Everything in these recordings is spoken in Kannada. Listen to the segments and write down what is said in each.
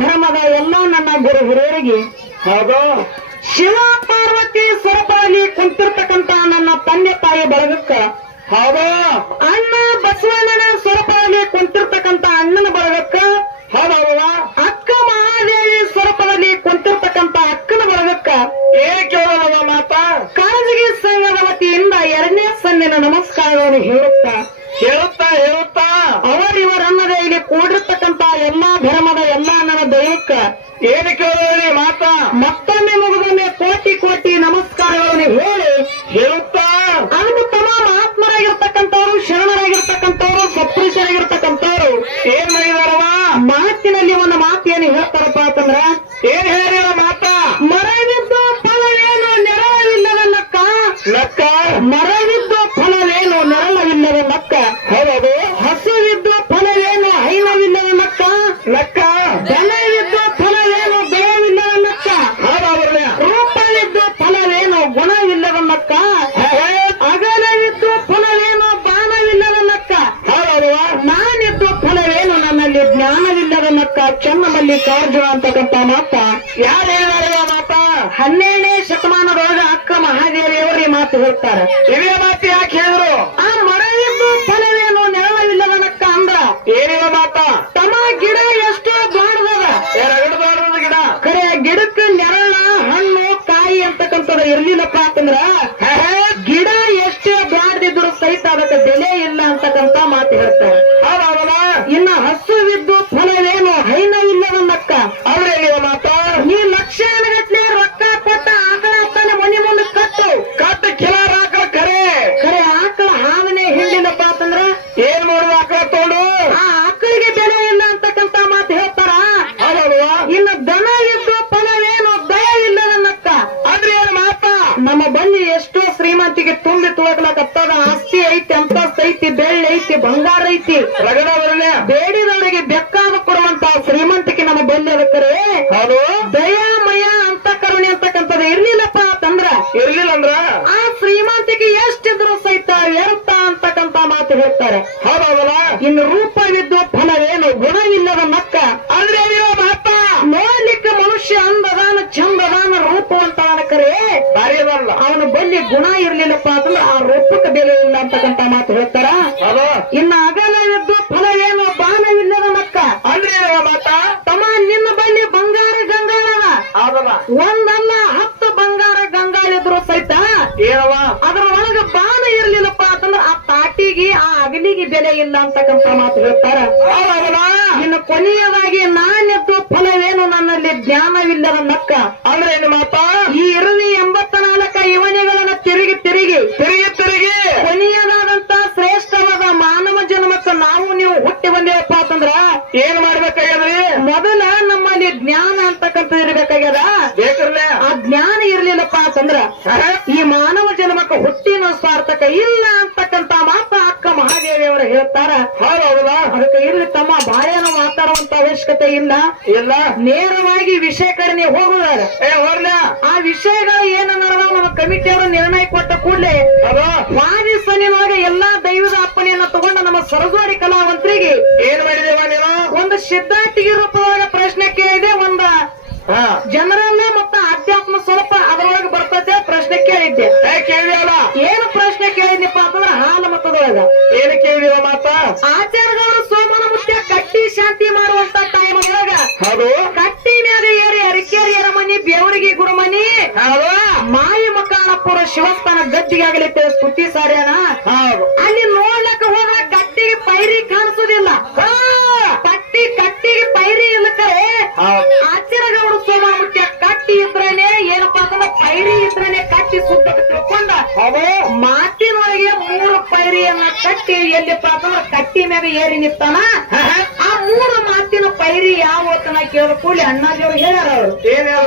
ಧರ್ಮದ ಎಲ್ಲ ನನ್ನ ಗುರು ಹಿರಿಯರಿಗೆ ಹೌದು ಶಿವ ಪಾರ್ವತಿ ಸ್ವರೂಪದಲ್ಲಿ ಕುಂತಿರ್ತಕ್ಕಂತ ನನ್ನ ತಂದೆ ತಾಯಿ ಬಳಗಕ್ಕ ಹೌದು ಅಣ್ಣ ಬಸವಣ್ಣನ ಸ್ವರೂಪದಲ್ಲಿ ಕುಂತಿರ್ತಕ್ಕಂತ ಅಣ್ಣನ ಬಳಗಕ್ಕ ಹೌದಲ್ವ ಅಕ್ಕ ಮಹಾದೇವಿ ಸ್ವರೂಪದಲ್ಲಿ ಕುಂತಿರ್ತಕ್ಕಂತ ಅಕ್ಕನ ಬಳಗಕ್ಕ ಏನ್ ಕೇಳೋದವ ಮಾತ. ಕಾಳಜಿಗೆ ಸಂಘದ ವತಿಯಿಂದ ಎರಡನೇ ಸಂದಿನ ನಮಸ್ಕಾರವನ್ನು ಹೇಳುತ್ತಾ ಹೇಳುತ್ತಾ ಹೇಳುತ್ತಾ. ಅವರಿವರನ್ನದೇ ಇಲ್ಲಿ ಕೂಡಿರ್ತಕ್ಕಂತ ಎಲ್ಲಾ ಧರ್ಮದ ಮಾತಾ ಏನ್ ಕೇಳೋದ್ರಿ ಮಾತ? ಮತ್ತೊಮ್ಮೆ ಯಾರು ಹೇಳಿದಾರೆ ಮಾತ? ಹನ್ನೆರಡನೇ ಶತಮಾನದೊಳಗ ಅಕ್ಕ ಮಹಾದೇವಿಯವರು ಈ ಮಾತು ಹೇಳ್ತಾರೆ. ಇವೇ ಮಾತು ಯಾಕೆ ಹೇಳಿದ್ರು? ಆ ಮರವಿದ್ದು ಫಲವೇನು ನೆರಳಿಲ್ಲದನಕ್ಕ ಅಂದ್ರ ಏನಿವ ಮಾತ? ಇನ್ನು ರೂಪವಿದ್ದು ಫಲವೇನು? ಗುಣವಿಲ್ಲದ ಮಕ್ಕ. ಅಂದ್ರೆ ಮಾತ ನೋಡ್ಲಿಕ್ಕೆ ಮನುಷ್ಯ ಅಂದದಾನ ಚಂದದಾನ ರೂಪವಂತಾನ ಕರೆ. ಬಾರಿ ಅವನು ಅವನ ಬಲ್ಲಿ ಗುಣ ಇರ್ಲಿಲ್ಲಪ್ಪ ಅಂದ್ರೆ ಆ ರೂಪಕ್ಕೆ ಬೆಲೆ ಇಲ್ಲ ಅಂತಕ್ಕಂತ ಮಾತು ಹೇಳ್ತಾರ? ಇನ್ನು ಅಗಲವಿದ್ದು ಫಲವೇನು? ಬಾನವಿಲ್ಲದ ಮಕ್ಕ. ಅಂದ್ರೆ ಮಾತ ತಮ್ಮ ನಿನ್ನ ಬಲ್ಲಿ ಬಂಗಾರ ಗಂಗಾಳವ. ಹೌದಲ್ಲ. ಇಲ್ಲ ಅಂತಕ್ಕಂಥ ಮಾತು ಹೇಳ್ತಾರ. ಇನ್ನು ಕೊನೆಯದಾಗಿ ನಾನೆದ್ದು ಫಲವೇನು ನನ್ನಲ್ಲಿ ಜ್ಞಾನವಿಲ್ಲದ ನಕ್ಕ. ಅಂದ್ರೆ ಏನು ಮಾತ? ಈ ಇರುವಿ ಎಂಬತ್ತ ನಾಲ್ಕ ಇವನಿಗಳನ್ನ ತಿರುಗಿ ತಿರುಗಿ. ತಿರುಗಿ ತಿರುಗಿ. ಕೊನೆಯದಾದಂತ ಶ್ರೇಷ್ಠವಾದ ಮಾನವ ಜನ್ಮಕ್ಕ ನಾವು ನೀವು ಹುಟ್ಟಿ ಬಂದೇವಪ್ಪ ಅಂತಂದ್ರ ಏನ್ ಮಾಡ್ಬೇಕಾಗ್ಯದ್ರಿ? ಮೊದಲ ನಮ್ಮಲ್ಲಿ ಜ್ಞಾನ ಅಂತಕ್ಕಂಥ ಇರ್ಬೇಕಾಗ್ಯದ? ಆ ಜ್ಞಾನ ಇರ್ಲಿಲ್ಲಪ್ಪ ಅಂತಂದ್ರ ಈ ಮಾನವ ಜನ್ಮಕ್ಕ ಹುಟ್ಟಿನ ಸ್ವಾರ್ಥಕ ಇಲ್ಲ ಅಂತಕ್ಕಂತ ಮಾತ ಅಕ್ಕ ಮಹಾದೇವಿ ಅವರು ಹೇಳ್ತಾರ. ಹೌದೌದ ಅದಕ್ಕೆ ಇಲ್ಲಿ ತಮ್ಮ ಬಾಯನ ಮಾತಾಡುವಂತ ಅವಶ್ಯಕತೆ ಇಲ್ಲ. ಇಲ್ಲ ನೇರವಾಗಿ ವಿಷಯ ಕಡೆ ನೀವು ಹೋಗುದಾರ. ಏ ಆ ವಿಷಯಗಳು ಏನನ್ನ ನಮ್ಮ ಕಮಿಟಿಯವರು ನಿರ್ಣಯ ಕೊಟ್ಟ ಕೂಡಲೇ ಮಾಜಿ ಸನಿವಾಗ ಎಲ್ಲಾ ದೈವದ ಅಪ್ಪನೆಯನ್ನ ತಗೊಂಡ ನಮ್ಮ ಸರಸ್ವತಿ ಕಲಾವಂತರಿಗೆ ಏನ್ ಮಾಡಿದೇವ ನೀನು? ಒಂದು ಸಿದ್ಧಾರ್ಥಿಗೆ ರೂಪದಾಗ ಪ್ರಶ್ನೆ ಕೇಳಿದೆ ಒಂದ ಜನರಲ್ಲ ಮತ್ತ ಅಧ್ಯಾತ್ಮ ಸ್ವಲ್ಪ ಅದರೊಳಗೆ ಬರ್ತೈತೆ ಪ್ರಶ್ನೆ ಕೇಳಿದ್ದೆ. ಏ ಕೇಳಿದಲ್ಲ ಏನು ಪ್ರಶ್ನೆ ಕೇಳಿದ್ನಪ್ಪ ಅಂತಂದ್ರ ಹಾಲ ಮತದೊಳಗ. ಏನ್ ಕೇಳಿದಿವ ಮಾತ? ಆಚಾರ್ಯದವರು ಸೋಮನ ಮುಖ್ಯ ಕಟ್ಟಿ ಶಾಂತಿ ಮಾಡುವಂತ ಟೈಮ್ ಒಳಗ ಹೌದು. ಕಟ್ಟಿ ಮ್ಯಾಗ ಏರಿ ಅರಿಕೇರಿ ಮನಿ ಬೇವರಿಗೆ ಗುರುಮನಿ ಹೌದು. ಮಾಯಿ ಮಕಾಣಪುರ ಶಿವಸ್ಥಾನ ಗದ್ದಿಗಾಗಲಿ ಸ್ತುತಿ ಸಾರ್ಯಾನ? ಹೌದು. ಅಲ್ಲಿ ಪೈರಿಯನ್ನ ಕಟ್ಟಿ ಎಲ್ಲಿಪ್ಪ ಅಂತಂದ್ರ ಕಟ್ಟಿ ಮ್ಯಾಗ ಏರಿ ನಿಂತಾನ? ಆ ಮೂರು ಮಾತಿನ ಪೈರಿ ಯಾವ ಹೊತ್ತನ ಕೇಳಿದ ಕೂಡಲೇ ಅಣ್ಣಾಜಿಯವ್ರು ಹೇಳ್ಯಾರ ಅವರು. ಏನ್ ಹೇಳ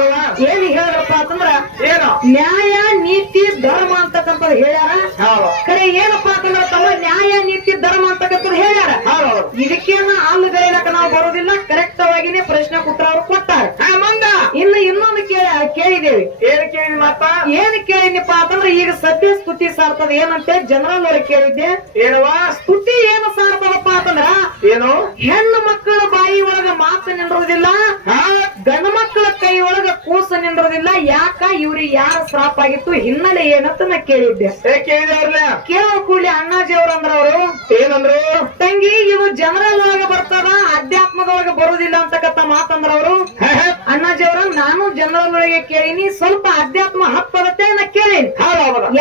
ಏನ್ ಹೇಳಿದ್ರಪ್ಪ ಅಂತಂದ್ರ ಏನು? ನ್ಯಾಯ ನೀತಿ ಧರ್ಮ ಅಂತಕ್ಕಂಥದ್ದು ಹೇಳ್ಯಾರ. ಕರೆ ಏನಪ್ಪಾ ಅಂತಂದ್ರ ತಮ್ಮ ನ್ಯಾಯ ನೀತಿ ಧರ್ಮ ಅಂತಕ್ಕಂಥದ್ದು ಹೇಳ್ಯಾರ ಹೌದು ಇದಕ್ಕೇನ ಹಾಲು ಗೈಲಕ್ಕ ನಾವು ಬರೋದಿಲ್ಲ ಕರೆಕ್ಟ್ ಆಗಿನೇ ಪ್ರಶ್ನೆ ಉತ್ತರ ಅವ್ರು ಕೊಟ್ಟಾರ. ಇಲ್ಲ ಇನ್ನು ಇನ್ನೊಂದು ಕೇಳ ಕೇಳಿ ಕೇಳಿದೇವಿ ಏನ್ ಕೇಳಿ ಮಾತಾ ಏನ್ ಕೇಳಿನಿಪ್ಪ ಅಂತಂದ್ರೆ ಈಗ ಸದ್ಯ ಸ್ತುತಿ ಸಾರ್ತದ ಏನಂತೆ? ಜನರಲ್ ಅವ್ರಿಗೆ ಕೇಳಿದ್ದೆ. ಏನವಾ? ಸ್ತುತಿ ಏನು ಸಾರ್ತದಪ್ಪ ಅಂತಂದ್ರ ಏನು? ಹೆಣ್ಣು ಮಕ್ಕಳ ಬಾಯಿ ಒಳಗ ಮಾತು ನಿಲ್ಲೋದಿಲ್ಲ ಹಾ ಗಂಡು ಮಕ್ಕಳ ಕೈ ಒಳಗ ಕೂಸು ನಿಂದ್ರೋದಿಲ್ಲ. ಯಾಕ? ಇವ್ರಿಗೆ ಯಾರ ಸ್ಟಾಪ್ ಆಗಿತ್ತು ಹಿನ್ನೆಲೆ ಏನಂತ ನಾ ಕೇಳಿದ್ದೆ ಕೇಳೋ ಕೂಡಲಿ ಅಣ್ಣಾಜಿ ಅವ್ರ ಅಂದ್ರ ಅವರು ಏನಂದ್ರು? ತಂಗಿ ಇದು ಜನರಲ್ ಒಳಗ ಬರ್ತದ ಅಧ್ಯಾತ್ಮದೊಳಗ ಬರುದಿಲ್ಲ ಅಂತಕ್ಕಂತ ಮಾತಂದ್ರ ಅವರು. ಅಣ್ಣಾಜಿ ಅವ್ರ ನಾನು ಜನರಲ್ ಒಳಗೆ ಕೇಳಿನಿ ಸ್ವಲ್ಪ ಅಧ್ಯಾತ್ಮ ಹತ್ತದತ್ತೆ ನಾ ಕೇಳಿನಿ.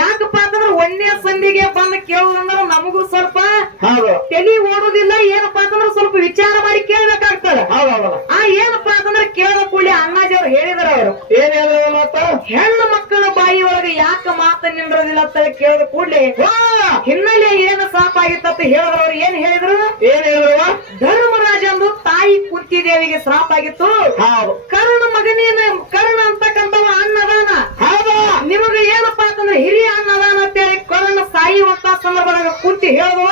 ಯಾಕಪ್ಪ ಅಂತಂದ್ರ ಒಂದೇ ಸಂಧಿಗೆ ಬಂದು ಕೇಳುದಂದ್ರ ನಮಗೂ ಸ್ವಲ್ಪ ತಲಿ ಓಡುದಿಲ್ಲ ಏನಪ್ಪಾ ಅಂತಂದ್ರ ಸ್ವಲ್ಪ ವಿಚಾರ ಮಾಡಿ ಕೇಳ್ಬೇಕಾಗ್ತದ. ಏನಪ್ಪಾ ಅಂತಂದ್ರೆ ಕೇಳಿದ ಕೂಡಲಿ ಅಣ್ಣಾಜಿ ಅವ್ರು ಹೇಳಿದಾರ ಅವರು. ಏನ್ ಹೇಳಿದ್ರು ಹೆಣ್ಣು ಮಕ್ಕಳ ಬಾಯಿ ಒಳಗೆ ಯಾಕೆ ಮಾತ ನಿಂದ್ರದಿಲ್ಲ ಅಂತ ಕೇಳಿದ ಕೂಡಲೇ ಹಿನ್ನೆಲೆ ಏನು ಸಾಪಾಗಿತ್ತಂತ ಹೇಳಿದ್ರು ಅವ್ರು. ಏನ್ ಹೇಳಿದ್ರು? ಏನ್ ಹೇಳಿದ್ರು ಧರ್ಮರಾಜ ಅಂದು ತಾಯಿ ಕುಂತಿದೇವಿಗೆ ಶ್ರಾಪ ಆಗಿತ್ತು ಕರುಣ ಕರ್ಣ ಮಗನೇನ ಕರುಣ ಅಂತಕ್ಕಂಥವ ಅಣ್ಣದಾನ. ಹೌದಾ. ನಿಮಗೆ ಏನಪ್ಪಾ ಅಂತಂದ್ರೆ ಹಿರಿಯ ಕುಂತಿ ಹೇಳುವ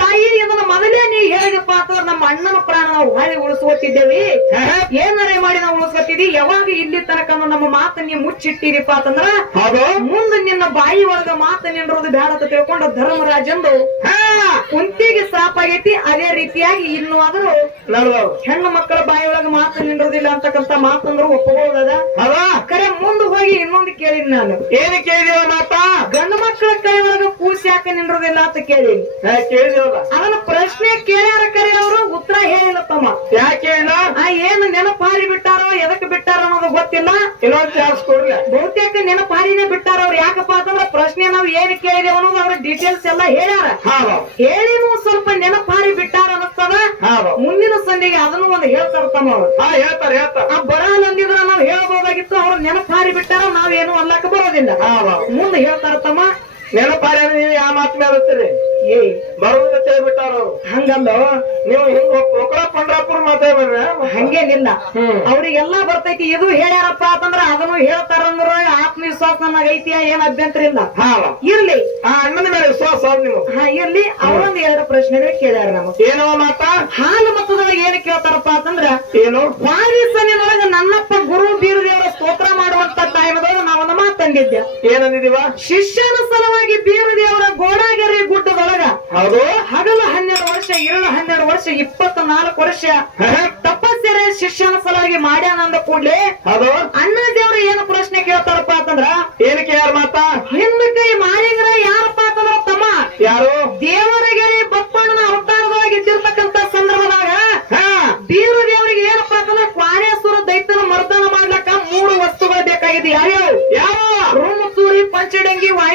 ತಾಯಿ ಇದನ್ನ ಮೊದಲೇ ನೀ ಹೇಳಿದಪ್ಪ ಅಂತಂದ್ರೆ ನಮ್ಮ ಅಣ್ಣನ ಪ್ರಾಣ ನಾವು ಹೊಳಿ ಉಳಿಸ್ಕೊತಿದ್ದೇವಿ. ಏನಾರೇ ಮಾಡಿ ನಾವು ಉಳಿಸ್ಕೊತಿದ್ವಿ. ಯಾವಾಗ ಇಲ್ಲಿ ತನಕ ನಮ್ಮ ಮಾತು ನೀ ಮುಚ್ಚಿಟ್ಟಿರಿಪ್ಪ ಅಂತಂದ್ರ ಮುಂದೆ ನಿನ್ನ ಬಾಯಿ ಒಳಗ ಮಾತು ನಿಂದ್ರೋದು ಬೇಡ ಅಂತ ತಿಳ್ಕೊಂಡ ಧರ್ಮರಾಜಂದು ಕುಂತಿಗೆ ಸಾಪಾಗೈತಿ ಅದೇ ರೀತಿಯಾಗಿ ಇನ್ನು ಆದ್ರೂ ಹೆಣ್ಣು ಮಕ್ಕಳ ಬಾಯಿ ಒಳಗ ಮಾತು ನಿಂದ್ರೋದಿಲ್ಲ ಅಂತಕ್ಕಂತ ಮಾತಂದ್ರು ಒಪ್ಪಬಹುದದ ಹೌದಾ. ಕರೆ ಮುಂದೆ ಹೋಗಿ ಇನ್ನೊಂದು ಕೇಳಿದ್ ನಾನು. ಏನು ಕೇಳಿದ ಮಾತಾ? ಗಂಡು ಮಕ್ಕಳ ಕೈ ಒಳಗ ಯಾಕೆ ನಿಂದ್ರದಿಲ್ಲ ಅಂತ ಕೇಳಿನಿ ಹಾ ಕೇಳಿದೀವಲ್ಲ ಅದನ್ನ ಪ್ರಶ್ನೆ ಕೇಳ್ಯಾರ ಕರೆ ಅವರು ಉತ್ತರ ಹೇಳಿಲ್ಲ ತಮ್ಮ. ಯಾಕೆ ಆ ಏನು ನೆನಪಾರಿ ಬಿಟ್ಟಾರೋ ಎದಕ್ ಬಿಟ್ಟಾರೋ ಅನ್ನೋದು ಗೊತ್ತಿಲ್ಲ. ಇನ್ನೊಂದ್ ಚಾನ್ಸ್ ಕೊಡ್ಲಿ. ಬಹುತೇಕ ನೆನಪಾರಿನೇ ಬಿಟ್ಟಾರ ಅವ್ರು. ಯಾಕಪ್ಪ ಅಂತಂದ್ರ ಪ್ರಶ್ನೆ ನಾವು ಏನ್ ಕೇಳಿದೆ ಅನ್ನೋದು ಅವ್ರ ಡೀಟೇಲ್ಸ್ ಎಲ್ಲ ಹೇಳ್ಯಾರ. ಹೇಳಿನೂ ಸ್ವಲ್ಪ ನೆನಪಾರಿ ಬಿಟ್ಟಾರ ಅನ್ನಿಸ್ತದ. ಹೌದು ಮುಂದಿನ ಸಂಧಿಗೆ ಅದನ್ನು ಒಂದು ಹೇಳ್ತಾರ ತಮ್ಮ ಅವ್ರು. ಹೇಳ್ತಾರೆ ಹೇಳ್ತಾರೆ. ಆ ಬರಲ್ಲ ಅಂದಿದ್ರ ನಾವು ಹೇಳ್ಬೋದಾಗಿತ್ತು ಅವ್ರು ನೆನಪಾರಿ ಬಿಟ್ಟಾರ ನಾವೇನು ಅಲ್ಲಾಕ ಬರೋದಿಲ್ಲ. ಮುಂದೆ ಹೇಳ್ತಾರ ತಮ್ಮ. ನೆನಪಾರ ನೀವು ಯಾವ ಮಾತು ಮೇಲೆ ಹತ್ತೀರಿ ಏ ಬರುವುದ ಬಿಟ್ಟಾರ ಅವ್ರು ಹಂಗಲ್ಲ. ನೀವು ಹಿಂಗ್ ಒಕ್ಕಳ ಪಂಡ್ರಾಪುರ ಮಾತಾಡ್ರ ಹಂಗೇನಿಲ್ಲ. ಅವ್ರಿಗೆಲ್ಲಾ ಬರ್ತೈತಿ ಇದು ಹೇಳ್ಯಾರಪ್ಪ ಅಂತಂದ್ರ ಅದನ್ನು ಹೇಳ್ತಾರಂದ್ರ ಆತ್ಮವಿಶ್ವಾಸ ನಮಗ ಐತಿ ಏನ್ ಅಭ್ಯಂತರ ಇಲ್ಲ. ಇರ್ಲಿ. ಆ ಅಣ್ಣನ ಮೇಲೆ ವಿಶ್ವಾಸ ನೀವು ಹಾ ಇರ್ಲಿ. ಅವರೊಂದ್ ಎರಡು ಪ್ರಶ್ನೆಗಳು ಕೇಳ್ಯಾರ ನಮಗ್. ಏನೋ ಮಾತ? ಹಾಲು ಮತದೊಳಗೆ ಏನ್ ಕೇಳ್ತಾರಪ್ಪ ಅಂತಂದ್ರ ಏನು? ವಾರಿಸನಿನೊಳಗ ನನ್ನಪ್ಪ ಗುರು ಬೀರದೇವರ ಸ್ತೋತ್ರ ಮಾಡುವಂತ ಟೈಮದೊಳಗ ನಾವೊಂದು ಏನಂದಿದ್ದೀವ? ಏನಂದಿದೀವ ಶಿಷ್ಯನ ಸಲುವಾಗಿ ಬೀರದೇವರ ಗೋಡಾಗೆರೆ ಗುಡ್ಡದೊಳಗ. ಹೌದು. ಹಗಲು ಹನ್ನೆರಡು ವರ್ಷ ಇರಳು ಹನ್ನೆರಡು ವರ್ಷ ಇಪ್ಪತ್ತ ನಾಲ್ಕು ವರ್ಷ ತಪಸ್ಸರೆ ಶಿಷ್ಯನ ಸಲುವಾಗಿ ಮಾಡ್ಯಾನಂದ ಕೂಡ್ಲೆ ಹೌದು. ಅಣ್ಣ ದೇವ್ರ ಏನು ಪ್ರಶ್ನೆ ಕೇಳ್ತಾರಪ್ಪ ಅಂತಂದ್ರ ಏನಕ್ಕೆ ಯಾರ ಮಾತಾ? ಹಿಂದಕ್ಕೆ ಕೈ ಮಾಳಿಂಗರ ಯಾರಪ್ಪ ಅಂತಂದ್ರ ತಮ್ಮ. ಯಾರು? ದೇವರಗೆರೆ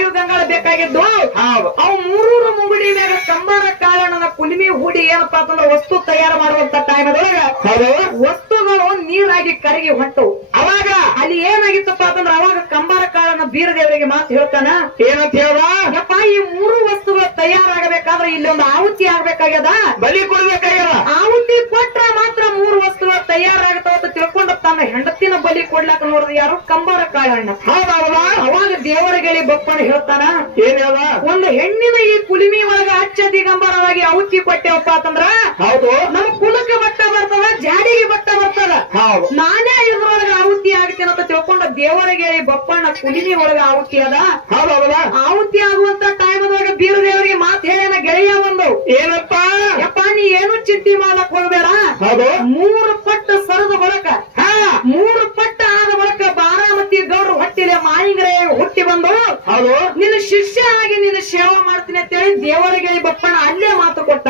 ಗಂಗಾಳ ಬೇಕಾಗಿದ್ದು? ಅವು ಮೂರೂರು ಮುಂಗುಡಿ ಮ್ಯಾಗ ಕಂಬಾರ ಕಾರಣನ ಕುಲಿಮಿ ಹೂಡಿ ಏನಪ್ಪಾ ಅಂತಂದ್ರೆ ವಸ್ತು ತಯಾರು ಮಾಡುವಂತ ಟೈಮದೊಳಗ ಹೌದು. ವಸ್ತುಗಳು ನೀರಾಗಿ ಕರಗಿ ಹೊಂಟವು. ಅವಾಗ? ಅಲ್ಲಿ ಏನಾಗಿತ್ತಪ್ಪ ಅಂತಂದ್ರೆ ಅವಾಗ ಕಂಬಾರ ಕಾಳನ ಬೀರದೇವರಿಗೆ ಮಾತು ಹೇಳ್ತಾನ? ಏನಂತ ಹೇಳುವ ಯಪ್ಪ ಈ ಮೂರು ವಸ್ತುಗಳು ತಯಾರಾಗಬೇಕಾದ್ರೆ ಇಲ್ಲಿ ಒಂದು ಆಹುತಿ ಆಗ್ಬೇಕಾಗ್ಯದ? ಬಲಿ ಕೊಡ್ಬೇಕಾಗ್ಯದ? ಆಹುತಿ ಕೊಟ್ರ ಮಾತ್ರ ಮೂರು ವಸ್ತುಗಳು ತಯಾರಾಗತಾವ ಅಂತ ತಿಳ್ಕೊಂಡು ತನ್ನ ಹೆಂಡತಿನ ಬಲಿ ಕೊಡ್ಲಾಕ ನೋಡಿದ ಯಾರು ಕಂಬರ ಕಾಳಣ್ಣ ಹೌದಲ್ಲ ಅವಾಗ ದೇವರಗಳಿ ಬಪ್ಪಣ್ಣ ಹೇಳ್ತಾನ ಏನ್ ಹೇಳ ಒಂದು ಹೆಣ್ಣಿನ ಈ ಕುಲಿಮಿ ಒಳಗ ಅಚ್ಚ ದಿಗಂಬರವಾಗಿ ಔತಿ ಕೊಟ್ಟೆವಪ್ಪ ಅಂತಂದ್ರ ಹೌದು. ನಮ್ಮ ಕುಲಕ್ಕೆ ಬಟ್ಟ ಬರ್ತದ ಜಾಡಿಗೆ ಬಟ್ಟ ಬರ್ತದ. ಹೌದು. ನಾನೇ ಇದ್ರೊಳಗ ಆಹುತಿ ಆಗ್ತೀನಿ ಅಂತ ತಿಳ್ಕೊಂಡ ದೇವರಿಗೆ ಬಪ್ಪಣ್ಣ ಕುಲಿಮಿ ಒಳಗ ಆಹುತಿ ಅದ. ಹೌದಲ್ಲ ಆಹುತಿ ಆಗುವಂತ ಒಳಗ ಬೀರು ದೇವರಿಗೆ ಮಾತು ಹೇಳ ಗೆಳೆಯ ಒಂದು. ಏನಪ್ಪ? ನೀ ಏನು ಚಿಂತೆ ಮಾಡಕ್ ಹೋಗ್ಬೇಡ? ಮೂರು ಪಟ್ಟ ಸರದ ಬಳಕ. ಹಾ. ಮೂರು ಪಟ್ಟ ಆದ ಬಳಕ ಬಾರಾಮತಿ ಗೌಡ್ರು ಹೊಟ್ಟಿಲೆ ಮಾಯಿಂಗ್ರೆ ಹುಟ್ಟಿ ಬಂದು ನಿನ್ನ ಶಿಷ್ಯ ಆಗಿ ನಿನ್ನ ಸೇವಾ ಮಾಡ್ತೀನಿ ಅಂತ ಹೇಳಿ ದೇವರಿಗೆ ಬಪ್ಪಣ ಅಲ್ಲೇ ಮಾತು ಕೊಟ್ಟ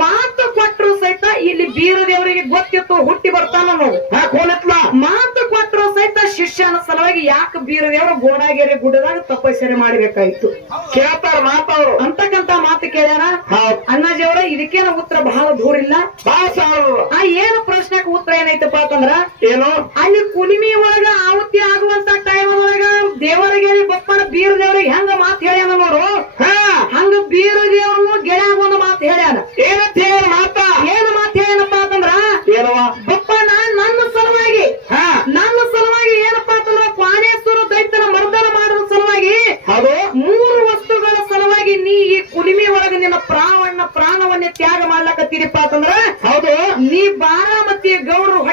ಮಾತು ಕೊಟ್ಟರು ಸಹಿತ ಇಲ್ಲಿ ಬೀರ ದೇವರಿಗೆ ಗೊತ್ತಿತ್ತು ಹುಟ್ಟಿ ಬರ್ತಾನ ಮಾತು ಕೊಟ್ಟರು ಸಹಿತ ಶಿಷ್ಯನ ಸಲುವಾಗಿ ಯಾಕೆ ಬೀರ ದೇವರು ಗೋಡಾಗೆರೆ ಗುಡ್ಡದಾಗ ತಪಸ್ಸರಿ ಮಾಡ್ಬೇಕಾಯ್ತು ಕೇಳ್ತಾರ ಮಾತವ್ರು ಅಂತಕ್ಕಂತ ಮಾತು ಕೇಳ್ಯಾನ ಹೌದು ಅಣ್ಣಾಜಿಯವರ ಇದಕ್ಕೇನ ಉತ್ತರ ಬಹಳ ದೂರ ಇಲ್ಲ ಬಾಸ ಅವ್ರು ಆ ಏನು ಪ್ರಶ್ನೆಗೆ ಉತ್ತರ ಏನೈತಪ್ಪ ಅಂತಂದ್ರ ಏನು ಅಲ್ಲಿ ಕುಲಿಮಿ ಒಳಗ ಆಹುತಿ ಆಗುವಂತ ಟೈಮ್ ಒಳಗ ದೇವರಿಗೆ ಬಪ್ಪನ ಬೀರ ದೇವ್ರಿಗೆ ಹೆಂಗ ಮಾತು ಹೇಳ್ಯಾನ ನೋಡು ಹಾ ಹಂಗ ಬೀರ ದೇವ್ರು ಗೆಳೆಯಾಗ ಒಂದು ಮಾತು ಹೇಳ್ಯಾನ ಏನಂತ ಹೇಳ ಮಾತ ಏನು ಮಾತು ಹೇಳ್ಯಾನಪ್ಪ ಅಂತಂದ್ರ ಏನವ ಬಪ್ಪಣ್ಣ ನನ್ನ ಸಲುವಾಗಿ ಹಾ ನನ್ನ ಸಲುವಾಗಿ ಏನಪ್ಪಾ ಅಂತಂದ್ರ ಕ್ವಾಣೇಶ್ವರ ದೈತ್ಯನ ಮರ್ದನ ಮಾಡುವ ಸಲುವಾಗಿ ಹೌದು ಮೂರು ವಸ್ತುಗಳ ಸಲುವಾಗಿ ನೀ ಈ ಕುಲಿಮಿ ಒಳಗ ನಿನ್ನ ಪ್ರಾಣವನ್ನ ಪ್ರಾಣವನ್ನೇ ತ್ಯಾಗ ಮಾಡ್ಲಕತ್ತೀರಿಪ್ಪ ಅಂತಂದ್ರ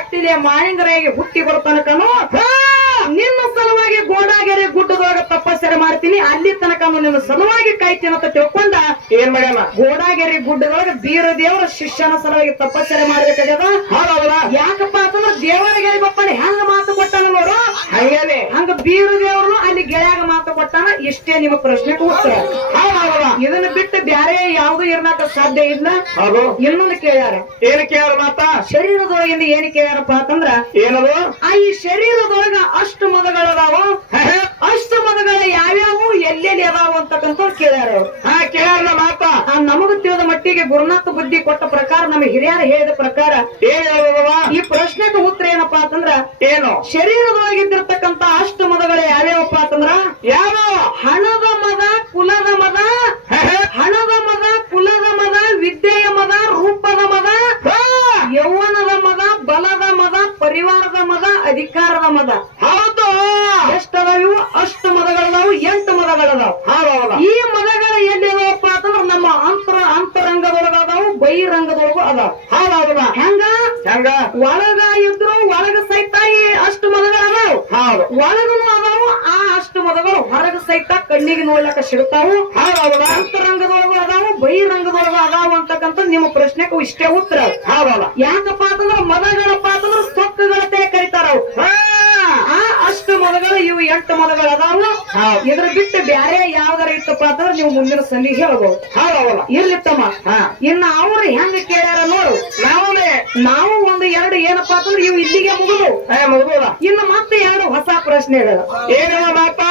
ಹೊಟ್ಟಿಲೆ ಮಾಳಿಂಗರಾಗಿ ಹುಟ್ಟಿ ಬರ್ತನಕನು ಹಾ! ಸಲುವಾಗಿ ಗೋಡಾಗೆರೆ ಗುಡ್ಡದೊಳಗ ತಪಸ್ಸರೆ ಮಾಡ್ತೀನಿ. ಅಲ್ಲಿ ತನಕ ನಿನ್ನ ಸಲುವಾಗಿ ಕಾಯ್ತೀನಿ ಅಂತ ತಿಳ್ಕೊಂಡ ಏನ್ ಮಾಡ್ಯಾನ? ಗೋಡಾಗೆರೆ ಗುಡ್ಡದೊಳಗ ಬೀರ ದೇವರ ಶಿಷ್ಯನ ಸಲುವಾಗಿ ತಪಸ್ಸರೆ ಮಾಡ್ಬೇಕಾಗ್ಯದ? ಯಾಕಪ್ಪ ಅಂತಂದ್ರ ದೇವರಿಗೆ ಬಪ್ಪನ ಹೆಂಗ ಮಾತು ಕೊಟ್ಟಾನ ನೋಡು. ಹಂಗ ಬೀರು ದೇವರು ಅಲ್ಲಿ ಗೆಳೆಯಾಗ ಮಾತು ಕೊಟ್ಟಾನ ಇಷ್ಟೇ ನಿಮ್ಮ ಪ್ರಶ್ನೆಗೆ ಉತ್ತರ. ಇದನ್ನ ಬಿಟ್ಟು ಬ್ಯಾರೆ ಯಾವ್ದು ಇರ್ನಾಕ ಸಾಧ್ಯ ಇಲ್ಲ. ಹೌದು. ಇನ್ನೊಂದು ಕೇಳ್ಯಾರ. ಏನ್ ಕೇಳ ಮಾತ? ಶರೀರದೊಳಗಿಂದ ಏನ್ ಕೇಳ್ಯಾರಪ್ಪ ಅಂತಂದ್ರ ಏನದು? ಆ ಈ ಶರೀರದೊಳಗ ಅಷ್ಟು ಮದಗಳದಾವ. ಎಲ್ಲೆಲ್ಲಿ ಕೇಳ್ಯಾರ ಕೇಳ್ಯಾರ ಅವ್ರು. ಹಾ ಕೇಳ ಮಾತ ಆ ನಮಗ ತಿಳಿದ ಮಟ್ಟಿಗೆ ಗುರುನಾಥ ಬುದ್ಧಿ ಕೊಟ್ಟ ಪ್ರಕಾರ ನಮ್ಮ ಹಿರಿಯರ ಹೇಳಿದ ಪ್ರಕಾರ ಈ ಪ್ರಶ್ನೆಗೆ ಉತ್ತರ ಏನಪ್ಪಾ ಅಂತಂದ್ರ ಏನು? ಶರೀರದೊಳಗಿದ್ದಿರ್ತಕ್ಕಂತ ಅಷ್ಟು ಮದಗಳು ಯಾವ್ಯಾವಪ್ಪ ಅಂತಂದ್ರ ಯಾವ ಹಣದ ಮದ ಕುಲದ ಮದ ಹಣದ ಮದ ಕುಲದ ಮದ ವಿದ್ಯೆಯ ಮದ ರೂಪದ ಮದ ಯೌವನದ ಮದ ಬಲದ ಮದ ಪರಿವಾರದ ಮದ ಅಧಿಕಾರದ ಮದ. ಹೌದು. ಎಷ್ಟದಾವ ಅಷ್ಟು ಮದಗಳದಾವು ಎಂಟು ಮದಗಳದಾವು. ಈ ಮದಗಳ ಎಲ್ಲಿ ಅದಾವಪ್ಪ ಅಂತಂದ್ರ ನಮ್ಮ ಅಂತರ ಅಂತರಂಗದೊಳಗ ಅದಾವು ಬಹಿರಂಗದೊಳಗು ಅದಾವ. ಹಾಲಾವಲ್ಲ ಹೆಂಗ? ಹೆಂಗ? ಒಳಗ ಇದ್ರು ಒಳಗ ಸಹಿತ ಈ ಅಷ್ಟು ಮದಗಳ ಅದಾವು. ಹೌದು. ಒಳಗನು ಅದಾವು ಆ ಅಷ್ಟು ಮದಗಳು ಹೊರಗ ಸಹಿತ ಕಣ್ಣಿಗೆ ನೋಡ್ಲಕ್ಕ ಸಿಗ್ತಾವು. ಹಾಲಾವಲ್ಲ ಅಂತರಂಗದೊಳಗು ಅದಾವು ಬಹಿರಂಗದೊಳಗು ಅದಾವು ಅಂತಕ್ಕಂಥ ನಿಮ್ಮ ಪ್ರಶ್ನೆಗೂ ಇಷ್ಟೇ ಉತ್ತರ. ಹಾವಲ್ಲ ಯಾಕಪ್ಪ ಅಂತಂದ್ರ ಮದಗಳಪ್ಪ ಅಂತಂದ್ರ ಸೊಕ್ಕಗಳತೆ ಕರಿತಾರ ಅವು ಆ ಮನಗಳು ಮದಗಳು ಇವು ಎಂಟು ಮದಗಳು ಅದಾವ. ಇದ್ರ ಬಿಟ್ಟು ಬ್ಯಾರೆ ಯಾವ್ದಾರ ಇತ್ತಪ್ಪ ಅಂತಂದ್ರೆ ನೀವು ಮುಂದಿನ ಸಂಧಿ ಹೇಳ್ಬಹುದು ಹೌದೌದ ಇರ್ಲಿತ್ತಮ್ಮ ಇನ್ನ ಅವ್ರು ಹೆಂಗ ಕೇಳ್ಯಾರ ನೋಡು. ನಾವೇ ನಾವು ಒಂದು ಎರಡು ಏನಪ್ಪ ಅಂತಂದ್ರೆ ಇವು ಇಲ್ಲಿಗೆ ಮುಗಿದು. ಹೇ ಮುಗ್ದೋದ. ಇನ್ನು ಮತ್ತೆ ಎರಡು ಹೊಸ ಪ್ರಶ್ನೆಗಳು ಏನಪ್ಪ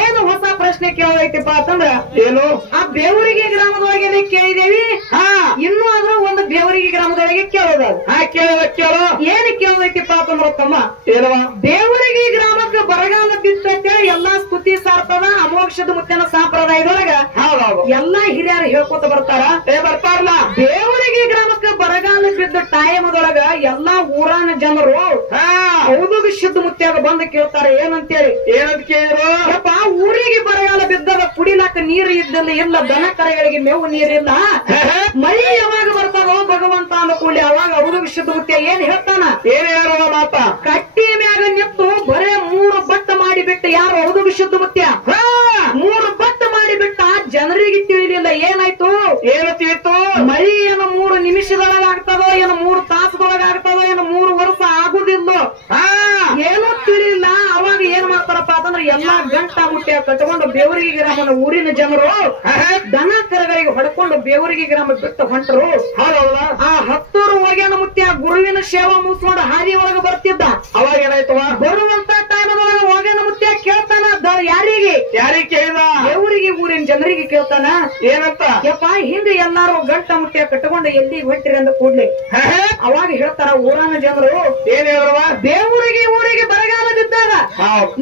ಏನು ಹೊಸ ಪ್ರಶ್ನೆ ಕೇಳೋದೈತಿಪ್ಪ ಅಂತಂದ್ರ? ಏನು? ಆ ಬೇವರಿಗೆ ಗ್ರಾಮದೊಳಗೆ ಕೇಳಿದೇವಿ? ಹಾ. ಇನ್ನು ಆದ್ರೂ ಒಂದು ಬೇವರಿಗೆ ಗ್ರಾಮದೊಳಗೆ ಕೇಳೋದದು ಹಾ ಕೇಳೋದ ಕೇಳೋ. ಏನು ಕೇಳೋದೈತಿಪ್ಪ ಅಂತಂದ್ರ ತಮ್ಮ? ಏನವ ದೇವರಿಗೆ ಗ್ರಾಮಕ್ಕೆ ಬರಗಾಲ ಬಿದ್ದಕ್ಕೆ ಎಲ್ಲಾ ಸ್ತುತಿ ಸಾರ್ತದ ಅಮೋಕ್ಷದ ಮುತ್ತಿನ ಸಂಪ್ರದಾಯದೊಳಗ ಎಲ್ಲಾ ಹಿರಿಯರು ಹೇಳ್ಕೊತ ಬರ್ತಾರ. ಏ ಬರ್ತಾರಲ್ಲ. ದೇವರಿಗೆ ಗ್ರಾಮಕ್ಕೆ ಬರಗಾಲ ಬಿದ್ದ ಟೈಮದೊಳಗ ಎಲ್ಲಾ ಊರಾನ ಜನರು ಹೌದು ಶುದ್ಧ ಮುತ್ಯಾಗ ಬಂದು ಕೇಳ್ತಾರೆ ಏನಂತೇಳಿ? ಏನಂತ ಕೇಳಿದ್ರು? ಊರಿಗೆ ಊರಿಗೆ ಬರಗಾಲ ಬಿದ್ದಾಗ ಕುಡಿಲಾಕ ನೀರು ಇದ್ದಿಲ್ಲ ಇಲ್ಲ, ದನ ಕರೆಗಳಿಗೆ ಮೇವು ನೀರಿಲ್ಲ ಮಳಿ ಯಾವಾಗ ಬರ್ತಾರೋ ಭಗವಂತ ಅನುಕೂಲ ಅವಾಗ ಅವರು ಶುದ್ಧ ಮುತ್ಯ ಏನ್ ಹೇಳ್ತಾನ? ಏನ್ ಹೇಳೋ ಮಾತ ಕಟ್ಟಿ ಮ್ಯಾಗ ನಿತ್ತು ಬರೇ ಮೂರು ಬಟ್ಟ ಮಾಡಿಬಿಟ್ಟು ಯಾರು ಹೌದು ಶುದ್ಧ ಮುತ್ಯ ಹಾ ಮೂರು ಬಟ್ಟ ಮಾಡಿಬಿಟ್ಟ ಜನರಿಗೆ ತಿಳಿಲಿಲ್ಲ ಏನಾಯ್ತು ಏನು ತೀರ್ತು ಮಳಿ ಏನು ಮೂರು ನಿಮಿಷದೊಳಗ ಆಗ್ತದೋ ಏನು ಮೂರು ತಾಸದೊಳಗ ಆಗ್ತದೋ ಏನು ಮೂರು ವರ್ಷ ಆಗುದಿಲ್ಲೋ ಹಾ ಏನೂ ತಿಳಿಲ್ಲ ಅವಾಗ ಏನ್ ಮಾಡ್ತಾರಪ್ಪ ಅಂತಂದ್ರೆ ಎಲ್ಲಾ ಗಂಟ ಮುಟ್ಟ ಕಟ್ಕೊಂಡು ಬೇವರಿಗೆ ಗ್ರಾಮದ ಊರಿನ ಜನರು ದನ ಕರಗಳಿಗೆ ಹೊಡ್ಕೊಂಡು ಬೇವರಿಗೆ ಗ್ರಾಮ ಬಿಟ್ಟು ಹೊಂಟರು. ಹೌದೌದ ಆ ಹತ್ತೂರು ಹೋಗ್ಯಾನ ಮುತ್ಯ ಗುರುವಿನ ಸೇವಾ ಮುಗಿಸ್ಕೊಂಡು ಹಾದಿ ಒಳಗೆ ಬರ್ತಿದ್ದ. ಅವಾಗ ಏನಾಯ್ತವ? ಬರುವಂತ ಟೈಮದೊಳಗ ಹೋಗ್ಯಾನ ಮುತ್ಯ ಕೇಳ್ತಾನ ಯಾರಿಗೆ? ಯಾರಿಗೆ ಕೇಳಿದ? ದೇವರಿಗೆ ಊರಿನ ಜನರಿಗೆ ಕೇಳ್ತಾನ. ಏನಂತ? ಯಪ್ಪ ಹಿಂದೆ ಎಲ್ಲಾರು ಗಂಟ ಮುಟ್ಟ ಕಟ್ಕೊಂಡು ಎಲ್ಲಿ ಹೊಟ್ಟಿರಿ ಅಂದ ಕೂಡ್ಲಿ. ಅವಾಗ ಹೇಳ್ತಾರ ಊರನ ಜನರು ಏನ್ ಹೇಳುವ ದೇವರಿಗೆ ಊರಿಗೆ ಬರಗಾಲದಿದ್ದಾಗ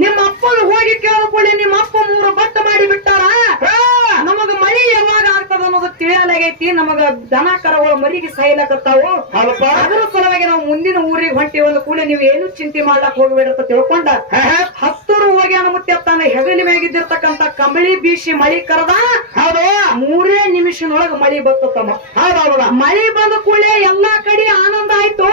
ನಿಮ್ಮ ಅಪ್ಪನ ಹೋಗಿ ಕೇಳಿಕೊಳ್ಳಿ ನಿಮ್ಮ ಅಪ್ಪ ಮೂರು ಬಟ್ಟ ಮಾಡಿ ಬಿಟ್ಟಾರ ನಮಗ ಮಳಿ ಯಾವಾಗ ಆಗ್ತದ ಅನ್ನೋದು ತಿಳಿಯಲಾಗೈತಿ. ನಮಗ ದನ ಕರಗಳು ಮರಿಗೆ ಸಾಯ್ಲಕತ್ತಾವು. ಅದರ ಸಲುವಾಗಿ ನಾವು ಮುಂದಿನ ಊರಿಗೆ ಹೊಂಟಿ ಒಂದು ಕೂಡ ನೀವು ಏನು ಚಿಂತೆ ಮಾಡಕ್ ಹೋಗ್ಬೇಡ ಅಂತ ತಿಳ್ಕೊಂಡ. ಹತ್ತೂರು ಹೋಗಿ ಮುತ್ಯ ತನ್ನ ಹೆಗಲಿ ಮ್ಯಾಗಿದ್ದಿರ್ತಕ್ಕಂತ ಕಂಬಳಿ ಬೀಸಿ ಮಳಿ ಕರೆದ. ಹೌದು. ಮೂರೇ ನಿಮಿಷನೊಳಗ ಮಳಿ ಬತ್ತಮ್ಮ ಹೌದೌದ ಮಳಿ ಬಂದ ಕೂಡಲೇ ಎಲ್ಲಾ ಕಡೆ ಆನಂದ ಆಯ್ತು.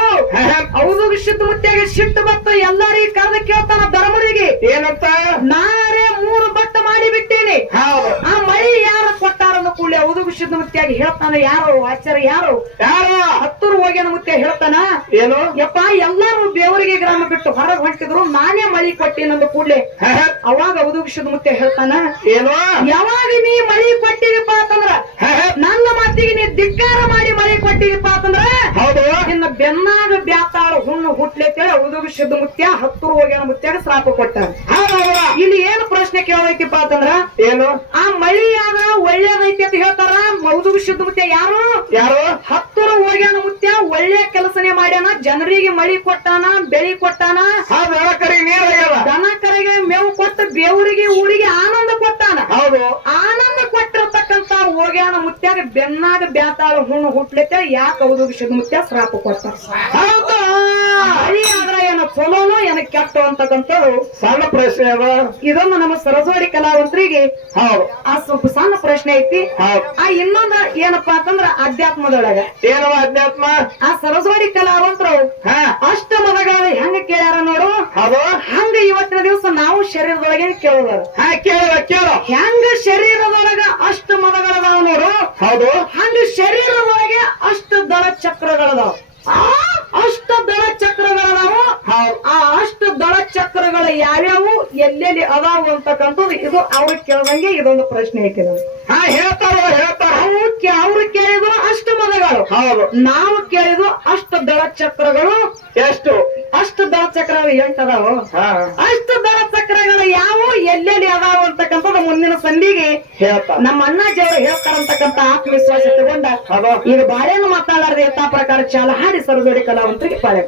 ಹೌದು ಶುದ್ಧ ಮುತ್ಯಾಗ ಸಿಟ್ಟು ಬತ್ತು ಎಲ್ಲಾರಿಗೆ ಕರೆದ ಕೇಳ್ತಾನ ಧರ್ಮರಿಗೆ. ಏನಂತ? ನಾರೇ ಮೂರು ಬಟ್ಟ ಮಾಡಿ ಬಿಟ್ಟೇನೆ ಹೌದು. ಆ ಮಳಿ ಯಾರ ಕೊಟ್ಟಾರನ್ನು ಕೂಡಲೇ ಹೌದು ಮುತ್ತಿಯಾಗಿ ಹೇಳ್ತಾನ ಯಾರು ಆಚಾರ್ಯ ಯಾರು? ಹತ್ತೂರು ಹೋಗ್ಯಾನ ಮುತ್ಯ ಹೇಳ್ತಾನ? ಏನು? ಯಪ್ಪ ಎಲ್ಲಾರು ದೇವರಿಗೆ ಗ್ರಾಮ ಬಿಟ್ಟು ಹೊರಗೆ ಹೊಂಟಿದ್ರು ನಾನೇ ಮಳಿ ಕೊಟ್ಟಿನಂದು ಕೂಡಲೇ ಅವಾಗ ಹೌದು ಮುತ್ತೆ ಹೇಳ್ತಾನ? ಏನು? ಯಾವಾಗ ನೀ ಮಳಿ ಕೊಟ್ಟಿದಪ್ಪ ನನ್ನ ಮಾತಿಗೆ ನೀ ಧಿಕ್ಕಾರ ಮಾಡಿ ಮಳಿ ಕೊಟ್ಟಿದಪ್ಪ ಅಂತಂದ್ರ ಹೌದು. ನಿನ್ನ ಬೆನ್ನಾಗ ಬ್ಯಾತಾಳ ಹುಣ್ಣು ಹುಟ್ಲೇತೇಳಿ ಉದುಗ ಶುದ್ಧ ಮುತ್ಯ ಹತ್ತೂರು ಹೋಗ್ಯಾನ ಮುತ್ಯಾಗ ಶ್ರಾಪ ಕೊಟ್ಟಾರ ಹೌದೌದ ಇಲ್ಲಿ ಏನು ಪ್ರಶ್ನೆ ಕೇಳೈತಿಪ್ಪ ಅಂತಂದ್ರ ಏನು? ಆ ಮಳಿ ಆದ ಒಳ್ಳೇದೈತಿ ಅಂತ ಹೇಳ್ತಾರ ಉದುಗ ಶುದ್ಧ ಮುತ್ಯ ಯಾರು? ಯಾರು? ಹತ್ತೂರು ಹೋಗ್ಯಾನ ಮುತ್ಯ ಒಳ್ಳೆ ಕೆಲಸನೇ ಮಾಡ್ಯಾನ ಜನರಿಗೆ ಮಳಿ ಕೊಟ್ಟಾನ ಬೆಳಿ ಕೊಟ್ಟಾನ ದನ ಕರೆಗೆ ಮೇವು ಕೊಟ್ಟು ಬೇವರಿಗೆ ಊರಿಗೆ ಆನಂದ ಕೊಟ್ಟಾನ. ಹೌದು. ಆನಂದ ಕೊಟ್ಟಿರತಕ್ಕಂತ ಹೋಗ್ಯಾನ ಮುತ್ಯಾಗ ಬೆನ್ನಾಗ ಬ್ಯಾತಾಳ ಹುಣ್ಣು ಹುಟ್ಲತ್ತ ಯಾಕೆ ಹೌದು ಮುತ್ಯ ಶ್ರಾಪ ಕೊಟ್ಟ ಮಳಿ ಆದ್ರ ಏನ ಚಲೋನೋ ಏನ ಕೆಟ್ಟ ಅಂತಕ್ಕಂಥದ್ದು ಸಣ್ಣ ಪ್ರಶ್ನೆ ಅದ. ಇದೊಂದು ನಮ್ಮ ಸರಸ್ವತಿ ಕಲಾವಂತರಿಗೆ ಹೌದು. ಆ ಸ್ವಲ್ಪ ಸಣ್ಣ ಪ್ರಶ್ನೆ ಐತಿ. ಹೌದು. ಆ ಇನ್ನೊಂದ ಏನಪ್ಪಾ ಅಂತಂದ್ರ ಅಧ್ಯಾತ್ಮದೊಳಗ. ಏನವ ಅಧ್ಯಾತ್ಮ? ಆ ಸರಸ್ವತಿ ಕಲಾವಂತರು ಹಾ. ಅಷ್ಟ ಮದಗಳ ಹೆಂಗ ಕೇಳ್ಯಾರ ನೋಡು? ಹೌದು. ಹಂಗ ಇವತ್ತಿನ ದಿವಸ ನಾವು ಶರೀರದೊಳಗೆ ಕೇಳೋದ ಹಾ ಕೇಳ ಕೇಳ. ಹೆಂಗ ಶರೀರದೊಳಗ ಅಷ್ಟ ಮದಗಳದಾವ ನೋಡು? ಹೌದು. ಹಂಗ ಶರೀರದೊಳಗೆ ಅಷ್ಟ ದಳ ಚಕ್ರಗಳದಾವ. ಅಷ್ಟ ದಳ ಚಕ್ರಗಳ ನಾವು ಆ ಅಷ್ಟ ದಳ ಚಕ್ರಗಳ ಯಾವ್ಯಾವು? ಎಲ್ಲೆಲ್ಲಿ ಅದಾವು ಅಂತಕ್ಕಂಥದ್ದು ಇದು ಅವ್ರಿಗೆ ಕೇಳ್ದಂಗೆ ಇದೊಂದು ಪ್ರಶ್ನೆ ಐತಿ ಹೇಳ್ತಾರ ಹೇಳ್ತಾರ. ಅವ್ರು ಮದಗಳು ಹೌದು. ನಾವು ಕೇಳಿದ್ರು ಅಷ್ಟು ದಳ ಚಕ್ರಗಳು ಎಷ್ಟು? ಅಷ್ಟು ದಳ ಚಕ್ರಗಳು ಎಂಟದಾವ. ಹಾ. ಅಷ್ಟು ದಳ ಚಕ್ರಗಳು ಯಾವ ಎಲ್ಲೆಲ್ಲಿ ಅದಾವ ಅಂತಕ್ಕಂಥದ್ದು ಮುಂದಿನ ಸಂಧಿಗೆ ನಮ್ಮ ನಮ್ಮ ಅಣ್ಣಾಜಿಯವರು ಹೇಳ್ತಾರಂತಕ್ಕಂತ ಆತ್ಮವಿಶ್ವಾಸ ತಗೊಂಡ ಈಗ ಬಾಳೆನು ಮಾತಾಡಾರದೆ ಯಥಾ ಪ್ರಕಾರ ಚಾಲ ಹಾಡಿ ಸರದೋಡಿ ಕಲಾವಂತರಿಗೆ ಬಾಳೆ.